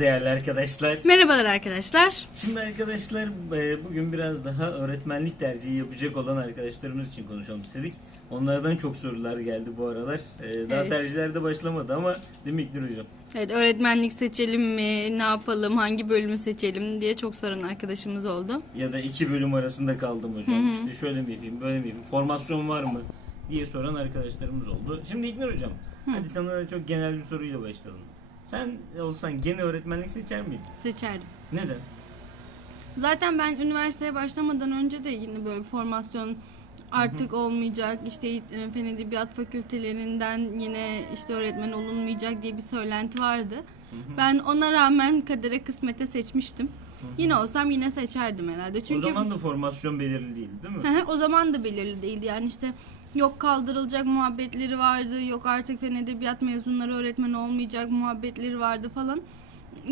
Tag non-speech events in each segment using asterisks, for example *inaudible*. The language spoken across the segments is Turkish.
değerli arkadaşlar. Merhabalar arkadaşlar. Şimdi arkadaşlar e, bugün biraz daha öğretmenlik tercihi yapacak olan arkadaşlarımız için konuşalım istedik. Onlardan çok sorular geldi bu aralar. E, Daha Evet. tercihler de başlamadı ama değil mi İknur Hocam? Evet öğretmenlik seçelim mi, ne yapalım, hangi bölümü seçelim diye çok soran arkadaşımız oldu. Ya da iki bölüm arasında kaldım hocam. İşte şöyle mi yapayım, böyle mi yapayım, formasyon var mı diye soran arkadaşlarımız oldu. Şimdi İknur Hocam, hadi sana çok genel bir soruyla başlayalım. Sen olsan gene öğretmenlik seçer miydin? Seçerdim. Neden? Zaten ben üniversiteye başlamadan önce de yine böyle formasyon artık olmayacak. İşte e, Fen Edebiyat fakültelerinden yine işte öğretmen olunmayacak diye bir söylenti vardı. Ben ona rağmen kadere kısmete seçmiştim. Yine olsam yine seçerdim herhalde. Çünkü O zaman da formasyon belirli değil değil mi? O zaman da belirli değildi. Yani işte yok kaldırılacak muhabbetleri vardı. Yok artık fen edebiyat mezunları öğretmen olmayacak muhabbetleri vardı falan.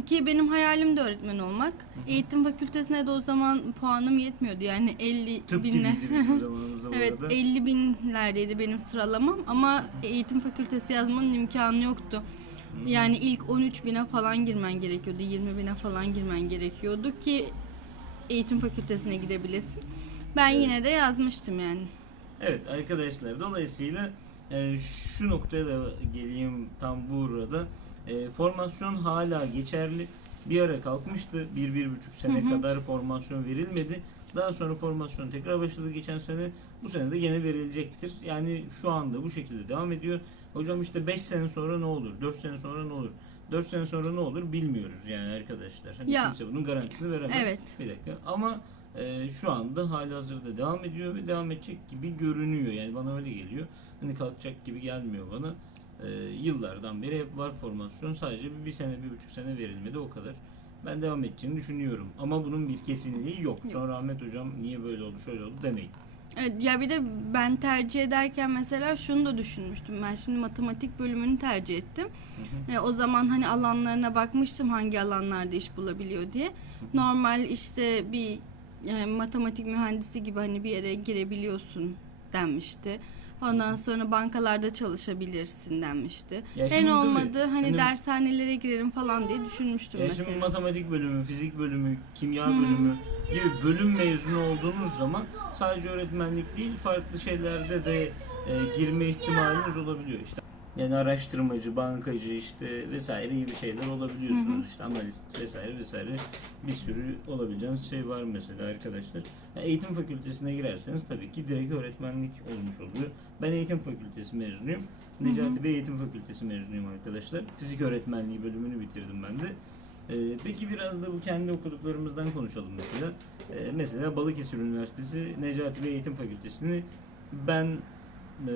Ki benim hayalim de öğretmen olmak. Eğitim fakültesine de o zaman puanım yetmiyordu. Yani 50 Tıp binle. gibiydi bizim *laughs* zamanımızda bu evet arada. 50 binlerdeydi benim sıralamam ama eğitim fakültesi yazmanın imkanı yoktu. Yani ilk 13 bine falan girmen gerekiyordu. 20 bine falan girmen gerekiyordu ki eğitim fakültesine gidebilesin. Ben yine de yazmıştım yani. Evet arkadaşlar dolayısıyla e, şu noktaya da geleyim tam burada. E, formasyon hala geçerli. Bir ara kalkmıştı. Bir, bir buçuk sene kadar formasyon verilmedi. Daha sonra formasyon tekrar başladı geçen sene. Bu sene de gene verilecektir. Yani şu anda bu şekilde devam ediyor. Hocam işte 5 sene sonra ne olur? 4 sene sonra ne olur? 4 sene sonra ne olur bilmiyoruz yani arkadaşlar. Hani Ya. kimse bunun garantisini veremez. Evet. Bir dakika. Ama e, şu anda hali hazırda devam ediyor ve devam edecek gibi görünüyor. Yani bana öyle geliyor. Hani kalkacak gibi gelmiyor bana. E, yıllardan beri hep var formasyon. Sadece bir, bir sene, bir buçuk sene verilmedi o kadar. Ben devam edeceğini düşünüyorum. Ama bunun bir kesinliği yok. Sonra Ahmet Hocam niye böyle oldu, şöyle oldu demeyin. Evet, ya bir de ben tercih ederken mesela şunu da düşünmüştüm. Ben şimdi matematik bölümünü tercih ettim. E, o zaman hani alanlarına bakmıştım hangi alanlarda iş bulabiliyor diye. Normal işte bir e, matematik mühendisi gibi hani bir yere girebiliyorsun denmişti. Ondan sonra bankalarda çalışabilirsin denmişti. Ya en şimdi tabii, olmadı hani, hani- dershanelere girerim falan diye düşünmüştüm Ya mesela. şimdi matematik bölümü, fizik bölümü, kimya bölümü gibi bölüm mezunu olduğunuz zaman sadece öğretmenlik değil farklı şeylerde de e, girme ihtimaliniz olabiliyor. İşte yani araştırmacı, bankacı işte vesaire gibi şeyler olabiliyorsunuz. İşte analist vesaire vesaire bir sürü olabileceğiniz şey var mesela arkadaşlar. Ya eğitim fakültesine girerseniz tabii ki direkt öğretmenlik olmuş oluyor. Ben eğitim fakültesi mezunuyum. Necati Bey Eğitim Fakültesi mezunuyum arkadaşlar. Fizik öğretmenliği bölümünü bitirdim ben de. Ee, peki biraz da bu kendi okuduklarımızdan konuşalım mesela. Ee, mesela Balıkesir Üniversitesi Necati Bey Eğitim Fakültesini ben e,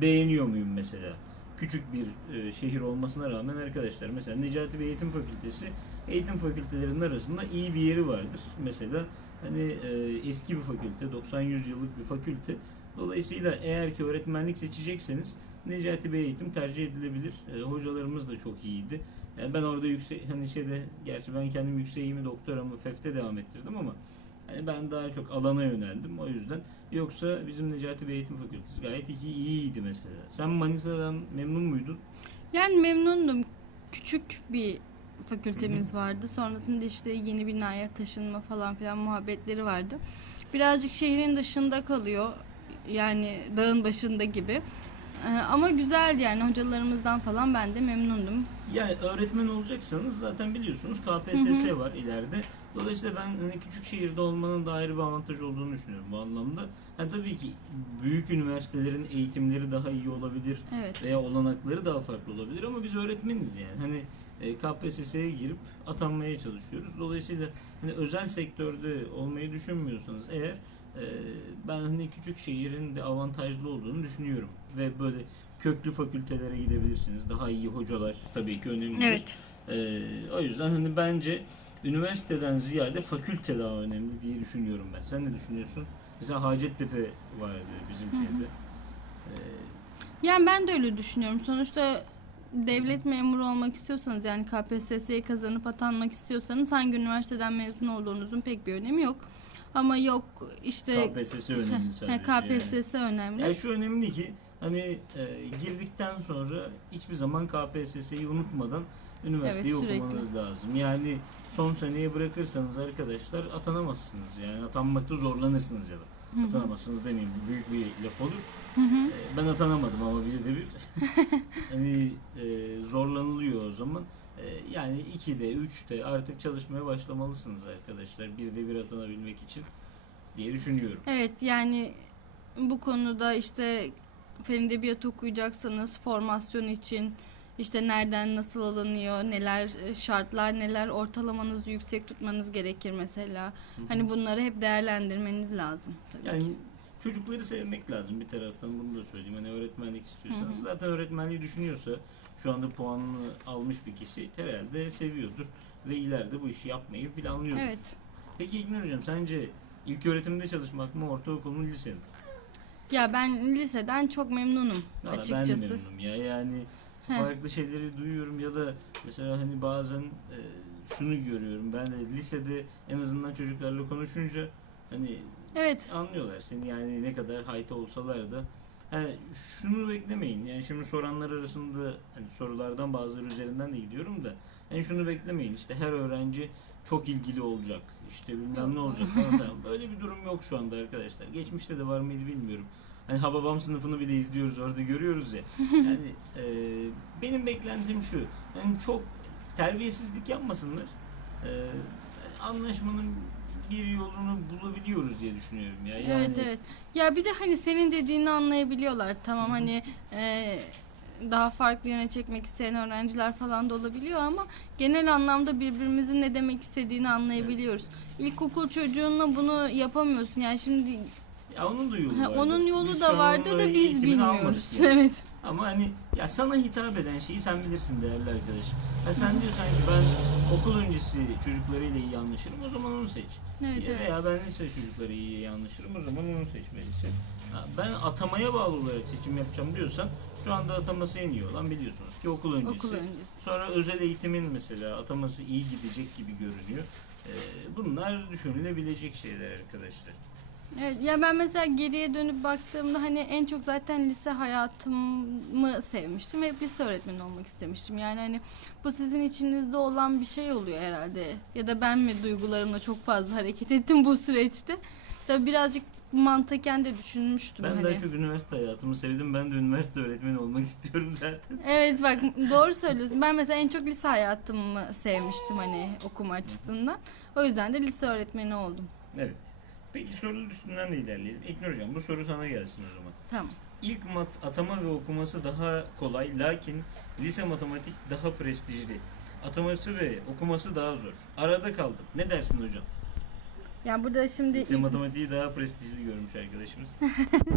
beğeniyor muyum mesela? Küçük bir e, şehir olmasına rağmen arkadaşlar mesela Necati Bey Eğitim Fakültesi eğitim fakültelerinin arasında iyi bir yeri vardır. Mesela hani e, eski bir fakülte, 90-100 yıllık bir fakülte. Dolayısıyla eğer ki öğretmenlik seçecekseniz Necati Bey eğitim tercih edilebilir. E, hocalarımız da çok iyiydi. Yani ben orada yüksek hani şeyde gerçi ben kendim yükseğimi doktoramı FEF'te devam ettirdim ama hani ben daha çok alana yöneldim o yüzden. Yoksa bizim Necati Bey Eğitim Fakültesi gayet iki iyiydi mesela. Sen Manisa'dan memnun muydun? Yani memnundum. Küçük bir fakültemiz vardı. Sonrasında işte yeni binaya taşınma falan filan muhabbetleri vardı. Birazcık şehrin dışında kalıyor. Yani dağın başında gibi. Ee, ama güzeldi yani hocalarımızdan falan ben de memnundum. Yani öğretmen olacaksanız zaten biliyorsunuz KPSS var ileride. Dolayısıyla ben hani küçük şehirde olmanın da ayrı bir avantaj olduğunu düşünüyorum bu anlamda. Ha, tabii ki büyük üniversitelerin eğitimleri daha iyi olabilir Evet. veya olanakları daha farklı olabilir ama biz öğretmeniz yani. Hani e, KPSS'ye girip atanmaya çalışıyoruz. Dolayısıyla hani özel sektörde olmayı düşünmüyorsanız eğer e, ben hani küçük şehrin de avantajlı olduğunu düşünüyorum ve böyle köklü fakültelere gidebilirsiniz. Daha iyi hocalar tabii ki önemlidir. Evet. Ee, o yüzden hani bence üniversiteden ziyade fakülte daha önemli diye düşünüyorum ben. Sen ne düşünüyorsun? Mesela Hacettepe vardı bizim şeyde. Ee, Yani ben de öyle düşünüyorum. Sonuçta devlet memuru olmak istiyorsanız yani KPSS'yi kazanıp atanmak istiyorsanız hangi üniversiteden mezun olduğunuzun pek bir önemi yok. Ama yok işte KPSS *laughs* önemli sadece. KPSS önemli. Yani. yani şu önemli ki hani e, girdikten sonra hiçbir zaman KPSS'yi unutmadan Üniversiteyi Evet, sürekli. okumanız lazım. Yani son seneye bırakırsanız arkadaşlar atanamazsınız. Yani atanmakta zorlanırsınız ya da. Hı hı. Atanamazsınız demeyeyim. Büyük bir laf olur. Hı hı. Ee, Ben atanamadım ama bir de bir. *laughs* hani e, zorlanılıyor o zaman. E, yani 2'de 3'te artık çalışmaya başlamalısınız arkadaşlar. Bir de bir atanabilmek için diye düşünüyorum. Evet yani bu konuda işte fen edebiyatı okuyacaksanız formasyon için işte nereden nasıl alınıyor, neler e, şartlar neler, ortalamanızı yüksek tutmanız gerekir mesela. Hani bunları hep değerlendirmeniz lazım tabii Yani ki. çocukları sevmek lazım bir taraftan bunu da söyleyeyim. Hani öğretmenlik istiyorsanız Hı hı. zaten öğretmenliği düşünüyorsa şu anda puanını almış bir kişi herhalde seviyordur ve ileride bu işi yapmayı planlıyordur. Evet. Peki İlknur Hocam sence ilk öğretimde çalışmak mı ortaokul mu lise mi? Ya ben liseden çok memnunum Valla ben de açıkçası. memnunum ya yani Heh. farklı şeyleri duyuyorum ya da mesela hani bazen e, şunu görüyorum. Ben de lisede en azından çocuklarla konuşunca hani Evet. anlıyorlar seni. Yani ne kadar hayta olsalar da. He, şunu beklemeyin. Yani şimdi soranlar arasında hani sorulardan bazıları üzerinden de gidiyorum da. Yani şunu beklemeyin. İşte her öğrenci çok ilgili olacak. İşte bilmem ne olacak falan böyle bir durum yok şu anda arkadaşlar. Geçmişte de var mıydı bilmiyorum hani Hababam sınıfını bile izliyoruz orada görüyoruz ya *laughs* yani e, benim beklentim şu yani çok terbiyesizlik yapmasınlar e, anlaşmanın bir yolunu bulabiliyoruz diye düşünüyorum ya yani Evet evet. Ya bir de hani senin dediğini anlayabiliyorlar. Tamam hani e, daha farklı yöne çekmek isteyen öğrenciler falan da olabiliyor ama genel anlamda birbirimizin ne demek istediğini anlayabiliyoruz. İlkokul çocuğunla bunu yapamıyorsun. Yani şimdi Ya onun da yolu ha, vardır. onun yolu Biz da vardır da biz bilmiyoruz. *laughs* yani. Evet. Ama hani ya sana hitap eden şeyi sen bilirsin değerli arkadaşım. Ha sen diyorsan ki ben okul öncesi çocuklarıyla iyi anlaşırım o zaman onu seç. Evet Ya evet. Veya ben lise çocukları iyi anlaşırım o zaman onu seçmelisin. Ha, ben atamaya bağlı olarak seçim yapacağım diyorsan şu anda ataması en iyi olan biliyorsunuz ki okul öncesi. Okul öncesi. Sonra özel eğitimin mesela ataması iyi gidecek gibi görünüyor. Ee, bunlar düşünülebilecek şeyler arkadaşlar. Evet, ya ben mesela geriye dönüp baktığımda hani en çok zaten lise hayatımı sevmiştim. Hep lise öğretmeni olmak istemiştim. Yani hani bu sizin içinizde olan bir şey oluyor herhalde. Ya da ben mi duygularımla çok fazla hareket ettim bu süreçte. Tabii birazcık mantıken de düşünmüştüm Ben hani. daha çok üniversite hayatımı sevdim. Ben de üniversite öğretmeni olmak *laughs* istiyorum zaten. Evet bak doğru söylüyorsun. Ben mesela en çok lise hayatımı sevmiştim hani okuma açısından. O yüzden de lise öğretmeni oldum. Evet. Peki sorular üstünden de ilerleyelim. İlknur Hocam bu soru sana gelsin o zaman. Tamam. İlk mat atama ve okuması daha kolay lakin lise matematik daha prestijli. Ataması ve okuması daha zor. Arada kaldım. Ne dersin hocam? Yani burada şimdi Lise ilk- matematiği daha prestijli görmüş arkadaşımız. *laughs*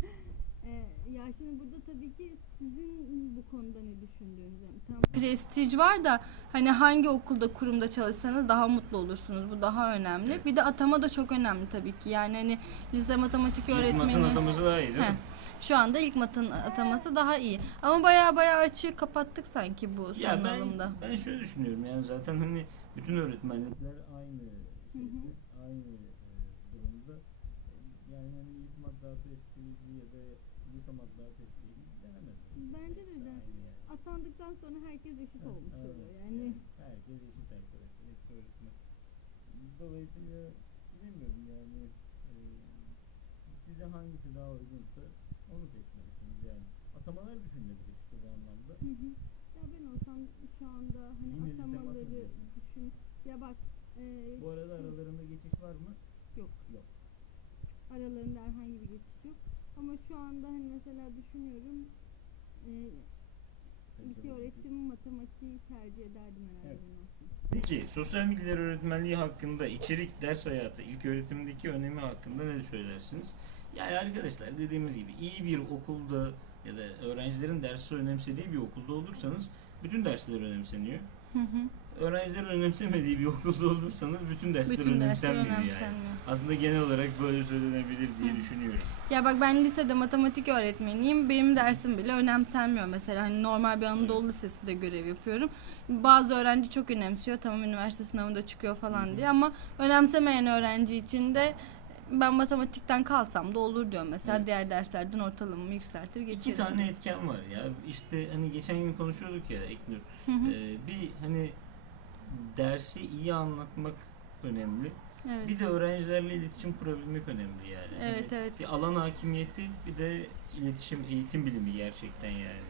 Ya şimdi burada tabii ki sizin bu konuda ne düşündüğünüz yani tam prestij var da hani hangi okulda kurumda çalışsanız daha mutlu olursunuz bu daha önemli. Evet. Bir de atama da çok önemli tabii ki yani hani lise matematik İlk matın öğretmeni ataması daha iyi değil Heh, mi? şu anda ilk matın ataması daha iyi ama baya baya açığı kapattık sanki bu son Ya ben, alımda. ben şöyle düşünüyorum yani zaten hani bütün öğretmenlikler aynı Hı hı. aynı e, durumda. Yani hani ilk mat daha prestijli ya da daha prestijli denemez. Bence de de. Yani. Atandıktan sonra herkes eşit olmuş Evet, oluyor yani. herkes eşit arkadaşlar. Hepsi öğretmen. Dolayısıyla bilemiyorum yani e, size hangisi daha uygunsa onu seçmelisiniz yani. Atamalar düşünülebilir işte bu anlamda. Hı hı. Ya ben olsam şu anda hani Yine atamaları düşün. Ya bak e, Bu arada şu- aralarında geçiş var mı? Yok. Yok. Aralarında herhangi bir geçiş yok. Ama şu anda hani mesela düşünüyorum e, ilk öğretim matematiği tercih ederdim herhalde Evet. Peki sosyal bilgiler öğretmenliği hakkında içerik, ders hayatı, ilk öğretimdeki önemi hakkında ne söylersiniz? Yani arkadaşlar dediğimiz gibi iyi bir okulda ya da öğrencilerin dersi önemsediği bir okulda olursanız bütün dersler önemseniyor. Hı hı. Öğrencilerin önemsemediği bir okulda olursanız bütün dersler Bütün dersler önemsenmiyor yani. Aslında genel olarak böyle söylenebilir diye düşünüyorum. Ya bak ben lisede matematik öğretmeniyim. Benim dersim bile önemsenmiyor mesela. Hani normal bir Anadolu Lisesi'nde görev yapıyorum. Bazı öğrenci çok önemsiyor. Tamam üniversite sınavında çıkıyor falan diye ama önemsemeyen öğrenci için de ben matematikten kalsam da olur diyorum mesela Evet. diğer derslerden ortalamamı yükseltir geçerim. İki tane etken var ya. İşte hani geçen gün konuşuyorduk ya Eknur. Hı hı, Ee, bir hani dersi iyi anlatmak önemli. evet. Bir de öğrencilerle iletişim kurabilmek önemli yani. Evet, Hani evet. Bir alan hakimiyeti bir de iletişim eğitim bilimi gerçekten yani.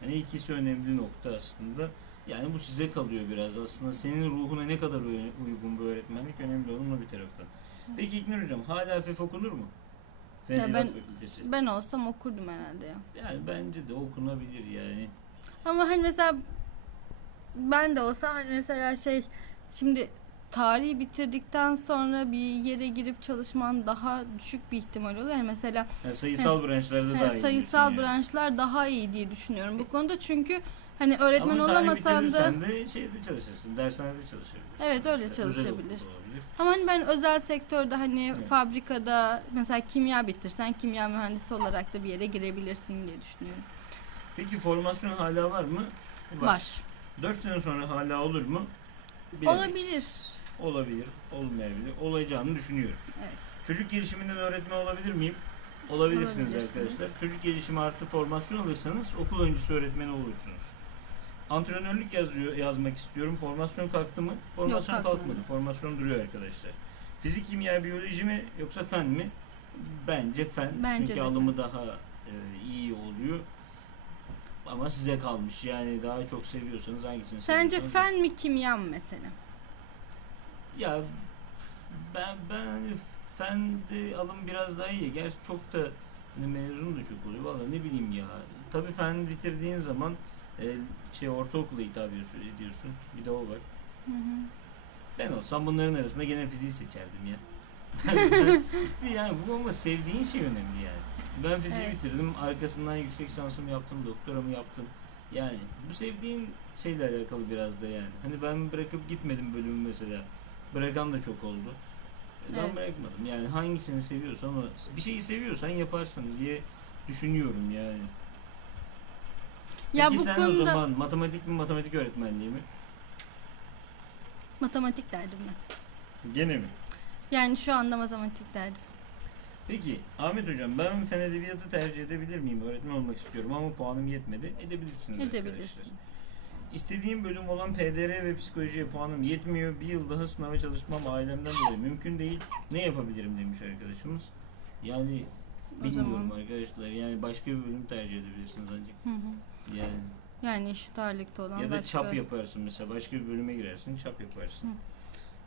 Hani ikisi önemli nokta aslında. Yani bu size kalıyor biraz aslında. Senin ruhuna ne kadar uy- uygun bir öğretmenlik önemli olan o bir taraftan. Peki İknur Hocam hala FEF okunur mu? Fen Ya ben- Fakültesi. Ben olsam okurdum herhalde ya. Yani bence de okunabilir yani. Ama hani mesela ben de olsam hani mesela şey şimdi tarihi bitirdikten sonra bir yere girip çalışman daha düşük bir ihtimal oluyor. Yani mesela Yani sayısal branşlarda hani daha iyi sayısal yani. branşlar daha iyi diye düşünüyorum bu konuda. Çünkü hani öğretmen Ama olamasan da bitirirsen de şeyde çalışırsın, dershanede çalışabilirsin. Evet, öyle okulda çalışabilirsin. ama hani ben özel sektörde hani Evet. fabrikada mesela kimya bitirsen kimya mühendisi olarak da bir yere girebilirsin diye düşünüyorum. Peki formasyon hala var mı? Var. 4 sene sonra hala olur mu? Bilemeyiz. Olabilir. Olabilir, olmayabilir. Olacağını düşünüyoruz. Evet. Çocuk gelişiminden öğretmen olabilir miyim? Olabilirsiniz, arkadaşlar. Çocuk gelişimi artı formasyon alırsanız okul öncesi öğretmeni olursunuz. Antrenörlük yazıyor, yazmak istiyorum. Formasyon kalktı mı? Formasyon kalkmadı. kalkmadı. Formasyon duruyor arkadaşlar. Fizik, kimya, biyoloji mi yoksa fen mi? Bence fen. Bence Çünkü alımı daha e, iyi oluyor. Ama size kalmış. Yani daha çok seviyorsanız hangisini Sence seviyorsanız- fen mi kimya mı mesela? Ya ben ben hani fende alım biraz daha iyi. Gerçi çok da hani mezun da çok oluyor. Valla ne bileyim ya. Tabii fen bitirdiğin zaman e, şey ortaokula hitap ediyorsun, ediyorsun. Bir de o var. Hı hı. Ben olsam bunların arasında gene fiziği seçerdim ya. *laughs* işte yani bu ama sevdiğin şey önemli yani. Ben fiziği Evet. bitirdim. Arkasından yüksek lisansımı yaptım. Doktoramı yaptım. Yani bu sevdiğin şeyle alakalı biraz da yani. Hani ben bırakıp gitmedim bölümü mesela. Bırakan da çok oldu. E, Ben Evet. bırakmadım. Yani hangisini seviyorsan ama bir şeyi seviyorsan yaparsın diye düşünüyorum yani. Ya Peki bu sen konuda o zaman matematik mi matematik öğretmenliği mi? matematik derdim ben. Gene mi? Yani şu anda matematik derdim. Peki Ahmet hocam ben fen edebiyatı tercih edebilir miyim? Öğretmen olmak istiyorum ama puanım yetmedi. Edebilirsiniz arkadaşlar. Edebilirsiniz. İstediğim bölüm olan PDR ve psikolojiye puanım yetmiyor. Bir yıl daha sınava çalışmam ailemden dolayı mümkün değil. Ne yapabilirim demiş arkadaşımız. Yani O bilmiyorum zaman- arkadaşlar. Yani başka bir bölüm tercih edebilirsiniz ancak. Hı hı. Yani Yani eşit ağırlıkta olan ya da başka. çap yaparsın mesela. Başka bir bölüme girersin, çap yaparsın. Hı.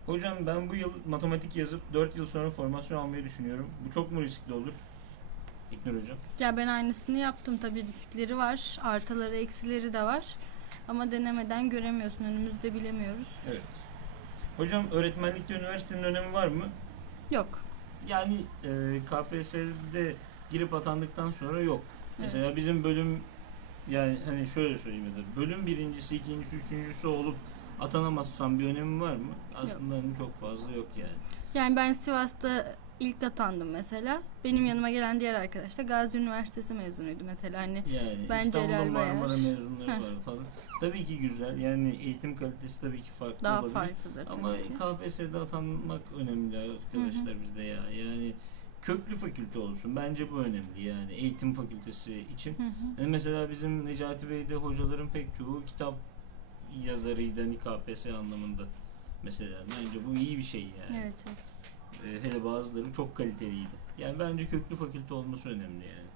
Hocam ben bu yıl matematik yazıp 4 yıl sonra formasyon almayı düşünüyorum. Bu çok mu riskli olur? İknur hocam. Ya ben aynısını yaptım tabii riskleri var. Artıları eksileri de var. Ama denemeden göremiyorsun. Önümüzde bilemiyoruz. Evet. Hocam öğretmenlikte üniversitenin önemi var mı? Yok. Yani e, KPSS'de girip atandıktan sonra yok. Mesela bizim bölüm yani hani şöyle söyleyeyim ya da bölüm birincisi, ikincisi, üçüncüsü olup atanamazsan bir önemi var mı? Aslında hani çok fazla yok yani. Yani ben Sivas'ta ilk atandım mesela. Benim yanıma gelen diğer arkadaş da Gazi Üniversitesi mezunuydu mesela. Hani Yani Ben İstanbul'da Celal Marmara Bayar. mezunları Heh. var falan. Tabii ki güzel. Yani eğitim kalitesi tabii ki farklı daha olabilir. farklıdır Ama tabii ki. KPSS'de atanmak önemli arkadaşlar bizde ya. Yani köklü fakülte olsun. Bence bu önemli yani eğitim fakültesi için. Hı hı. Yani mesela bizim Necati Bey'de hocaların pek çoğu kitap yazarıydı hani KPSS anlamında. Mesela bence bu iyi bir şey yani. Evet evet. Ee, hele bazıları çok kaliteliydi. Yani bence köklü fakülte olması önemli yani.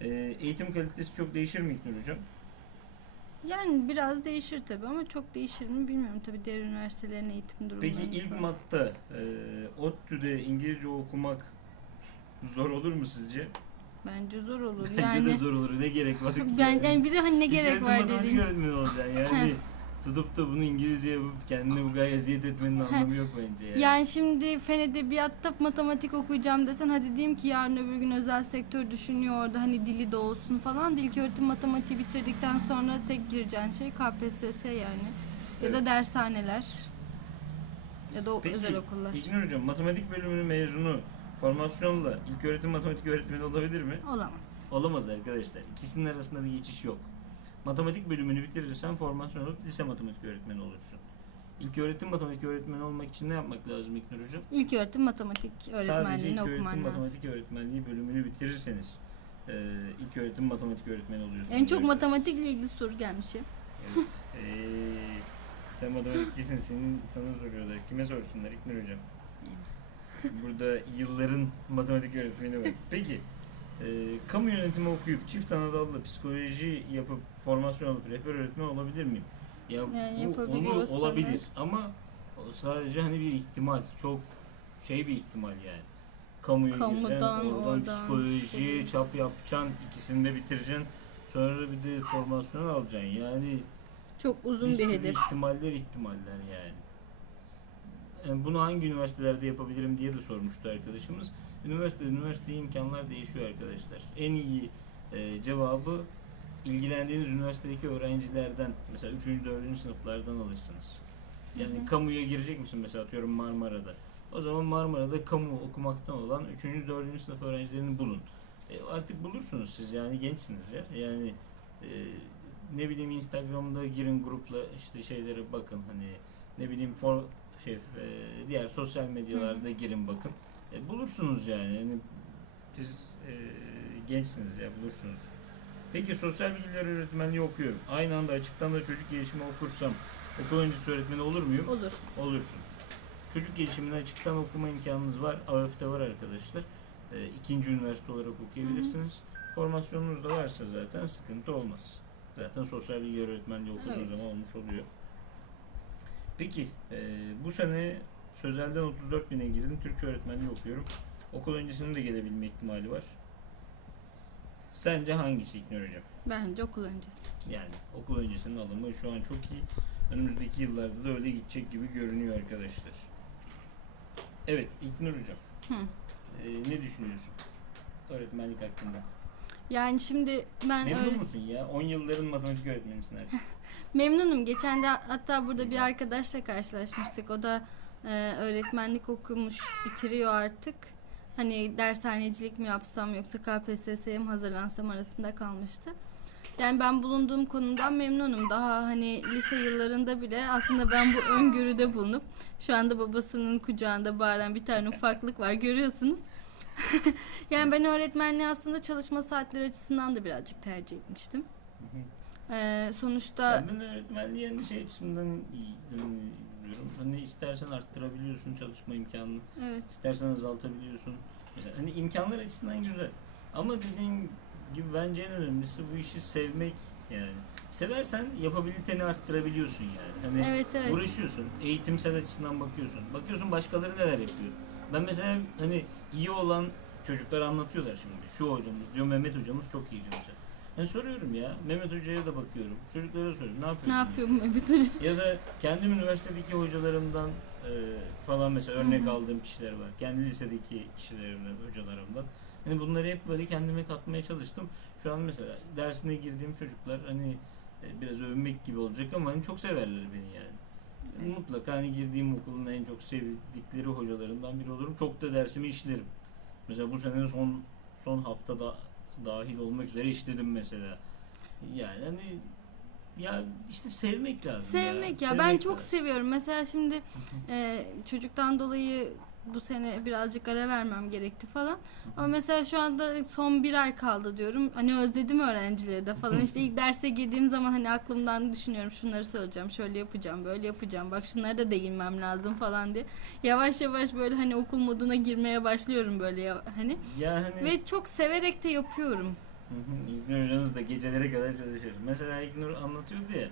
Ee, eğitim kalitesi çok değişir mi İknur Hocam? Yani biraz değişir tabii ama çok değişir mi bilmiyorum tabii diğer üniversitelerin eğitim durumları. Peki ilk matta e, ODTÜ'de İngilizce okumak zor olur mu sizce? Bence zor olur. Bence de Yani zor olur. Ne gerek var ki? ben yani bir de hani ne gerek var dediğin. öğretmeni olacaksın yani. Tutup da bunu İngilizce yapıp kendine bu kadar eziyet etmenin anlamı yok bence yani. Yani şimdi fen edebiyatta matematik okuyacağım desen hadi diyeyim ki yarın öbür gün özel sektör düşünüyor orada hani dili de olsun falan. Dil öğretim matematiği bitirdikten sonra tek gireceğin şey KPSS yani. Ya Evet. da dershaneler. Ya da Peki, özel okullar. İlknur Hocam matematik bölümünün mezunu formasyonla ilk öğretim matematik öğretmeni olabilir mi? Olamaz. Olamaz arkadaşlar. İkisinin arasında bir geçiş yok. Matematik bölümünü bitirirsen formasyon olup lise matematik öğretmeni olursun. İlk öğretim matematik öğretmeni olmak için ne yapmak lazım İknur Hocam? İlk öğretim matematik Sadece öğretmenliğini ilk öğretim okuman lazım. matematik öğretmenliği bölümünü bitirirseniz e, ilk öğretim matematik öğretmeni oluyorsunuz. En çok arkadaşlar. matematikle ilgili soru gelmiş. Evet. Ee, sen matematikçisin, senin sana soruyorlar. Kime sorsunlar İknur Hocam? Burada yılların matematik öğretmeni var. *laughs* Peki, e, kamu yönetimi okuyup çift anadolu'da psikoloji yapıp formasyon alıp rehber öğretmen olabilir miyim? Ya Yani bu yapabiliyorsanız- olabilir ama sadece hani bir ihtimal, çok şey bir ihtimal yani. Kamuya Kamudan, gireceksin, oradan oradan, psikoloji, psikoloji. çap yapacaksın, ikisini de bitireceksin. Sonra bir de formasyon alacaksın. Yani Çok uzun bir sürü hedef. ihtimaller ihtimaller yani. Yani bunu hangi üniversitelerde yapabilirim diye de sormuştu arkadaşımız. Üniversite üniversite imkanlar değişiyor arkadaşlar. En iyi e, cevabı ilgilendiğiniz üniversitedeki öğrencilerden mesela 3. 4. sınıflardan alırsınız. Yani Hı hı. kamuya girecek misin mesela atıyorum Marmara'da. O zaman Marmara'da kamu okumaktan olan 3. 4. sınıf öğrencilerini bulun. E, artık bulursunuz siz yani gençsiniz ya. Yani e, ne bileyim Instagram'da girin grupla işte şeylere bakın hani ne bileyim for, şey e, diğer sosyal medyalarda girin bakın. E, bulursunuz yani. yani siz e, gençsiniz ya bulursunuz. Peki sosyal bilgiler öğretmenliği okuyorum. Aynı anda açıktan da çocuk gelişimi okursam okul öncesi öğretmeni olur muyum? Olur. Olursun. Çocuk gelişimini açıktan okuma imkanınız var. AÖF'te var arkadaşlar. E, ikinci üniversite olarak okuyabilirsiniz. Formasyonunuz da varsa zaten sıkıntı olmaz. Zaten sosyal bilgi öğretmenliği okuduğunuz Evet. zaman olmuş oluyor. Peki e, bu sene sözelden 34 bine girdim. Türkçe öğretmenliği okuyorum. Okul öncesinin de gelebilme ihtimali var. Sence hangisi İknur Hocam? Bence okul öncesi. Yani okul öncesinin alımı şu an çok iyi. Önümüzdeki yıllarda da öyle gidecek gibi görünüyor arkadaşlar. Evet İknur Hocam. Hı. e, ne düşünüyorsun? Öğretmenlik hakkında. Yani şimdi ben Memnun öyle musun ya? 10 yılların matematik öğretmenisin artık. *laughs* memnunum. Geçen de hatta burada bir arkadaşla karşılaşmıştık. O da e, öğretmenlik okumuş, bitiriyor artık. Hani dershanecilik mi yapsam yoksa KPSS'ye mi hazırlansam arasında kalmıştı. Yani ben bulunduğum konudan memnunum. Daha hani lise yıllarında bile aslında ben bu öngörüde bulunup şu anda babasının kucağında bağıran bir tane *laughs* ufaklık var görüyorsunuz. *laughs* yani ben öğretmenliği aslında çalışma saatleri açısından da birazcık tercih etmiştim. Ee, sonuçta ben öğretmenliği hani şey açısından iyi yani diyorum. Hani istersen arttırabiliyorsun çalışma imkanını. evet İstersen azaltabiliyorsun. Mesela hani imkanlar açısından güzel. Ama dediğim gibi bence en önemlisi bu işi sevmek yani. Seversen yapabiliteni arttırabiliyorsun yani. Hani evet evet. uğraşıyorsun. Eğitimsel açısından bakıyorsun. Bakıyorsun başkaları neler yapıyor. Ben mesela hani iyi olan çocuklar anlatıyorlar şimdi. Şu hocamız diyor Mehmet hocamız çok iyi diyor mesela. Ben soruyorum ya. Mehmet hocaya da bakıyorum. Çocuklara soruyorum. Ne yapıyorsun? Ne yapıyorum Mehmet Hoca? *laughs* Ya da kendim üniversitedeki hocalarımdan e, falan mesela örnek aldığım kişiler var. Kendi lisedeki kişilerimden, hocalarımdan. Hani bunları hep böyle kendime katmaya çalıştım. Şu an mesela dersine girdiğim çocuklar hani e, biraz övünmek gibi olacak ama hani çok severler beni yani. Evet. Mutlaka hani girdiğim okulun en çok sevdikleri hocalarından biri olurum. Çok da dersimi işlerim. Mesela bu senenin son son haftada dahil olmak üzere işledim mesela. Yani hani ya işte sevmek lazım Sevmek ya. Sevmek Ben çok lazım. seviyorum. Mesela şimdi e, çocuktan dolayı bu sene birazcık ara vermem gerekti falan. Ama mesela şu anda son bir ay kaldı diyorum. Hani özledim öğrencileri de falan. İşte ilk derse girdiğim zaman hani aklımdan düşünüyorum şunları söyleyeceğim, şöyle yapacağım, böyle yapacağım. Bak şunlara da değinmem lazım falan diye. Yavaş yavaş böyle hani okul moduna girmeye başlıyorum böyle ya, hani. Ya hani Ve çok severek de yapıyorum. İlknur hocanız da gecelere kadar çalışır. Mesela İlknur anlatıyordu ya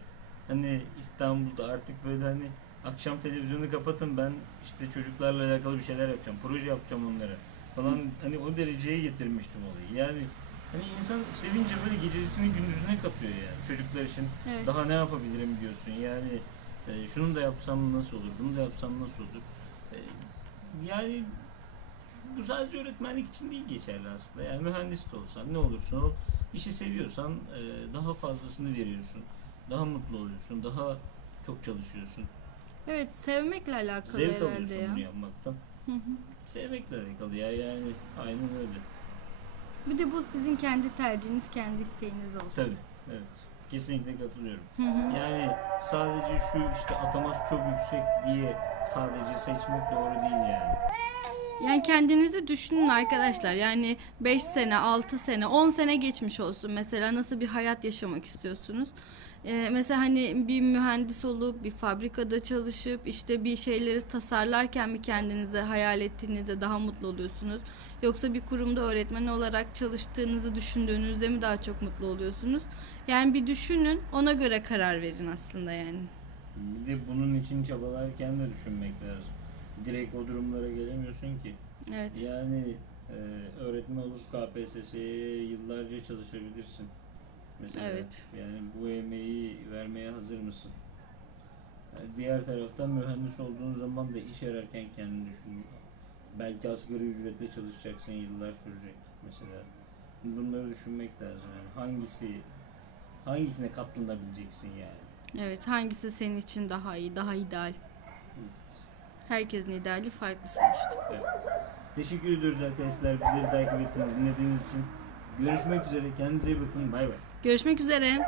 hani İstanbul'da artık böyle hani akşam televizyonu kapatın ben işte çocuklarla alakalı bir şeyler yapacağım. Proje yapacağım onlara falan. Hani o dereceye getirmiştim olayı. Yani hani insan sevince böyle gecesini gündüzüne katıyor yani çocuklar için. Evet. daha ne yapabilirim diyorsun? Yani e, şunu da yapsam nasıl olur bunu da yapsam nasıl olur? E, yani bu sadece öğretmenlik için değil geçerli aslında. Yani mühendis de olsan ne olursan ol işi seviyorsan e, daha fazlasını veriyorsun. Daha mutlu oluyorsun daha çok çalışıyorsun Evet, sevmekle alakalı zevk herhalde alıyorsun ya. bunu yapmaktan Hı hı. sevmekle alakalı ya yani aynen öyle Bir de bu sizin kendi tercihiniz, kendi isteğiniz olsun. tabi evet Kesinlikle katılıyorum. Yani sadece şu işte ataması çok yüksek diye sadece seçmek doğru değil yani. Yani kendinizi düşünün arkadaşlar. Yani 5 sene, 6 sene, 10 sene geçmiş olsun. Mesela nasıl bir hayat yaşamak istiyorsunuz? Ee, mesela hani bir mühendis olup bir fabrikada çalışıp işte bir şeyleri tasarlarken mi kendinizi hayal ettiğinizde daha mutlu oluyorsunuz? Yoksa bir kurumda öğretmen olarak çalıştığınızı düşündüğünüzde mi daha çok mutlu oluyorsunuz? Yani bir düşünün, ona göre karar verin aslında yani. Bir de bunun için çabalarken de düşünmek lazım. Direkt o durumlara gelemiyorsun ki. Evet. Yani e, öğretmen olup KPSS'ye yıllarca çalışabilirsin. Mesela. Evet. Yani bu emeği vermeye hazır mısın? Diğer taraftan mühendis olduğun zaman da iş ararken kendini düşün. Belki asgari ücretle çalışacaksın, yıllar sürecek mesela. Bunları düşünmek lazım yani. Hangisi hangisine katlanabileceksin yani? Evet, hangisi senin için daha iyi, daha ideal? Herkesin ideali farklı sonuçta. Evet. Teşekkür ediyoruz arkadaşlar bizleri takip ettiğiniz, dinlediğiniz için. Görüşmek üzere. Kendinize iyi bakın. Bay bay. Görüşmek üzere.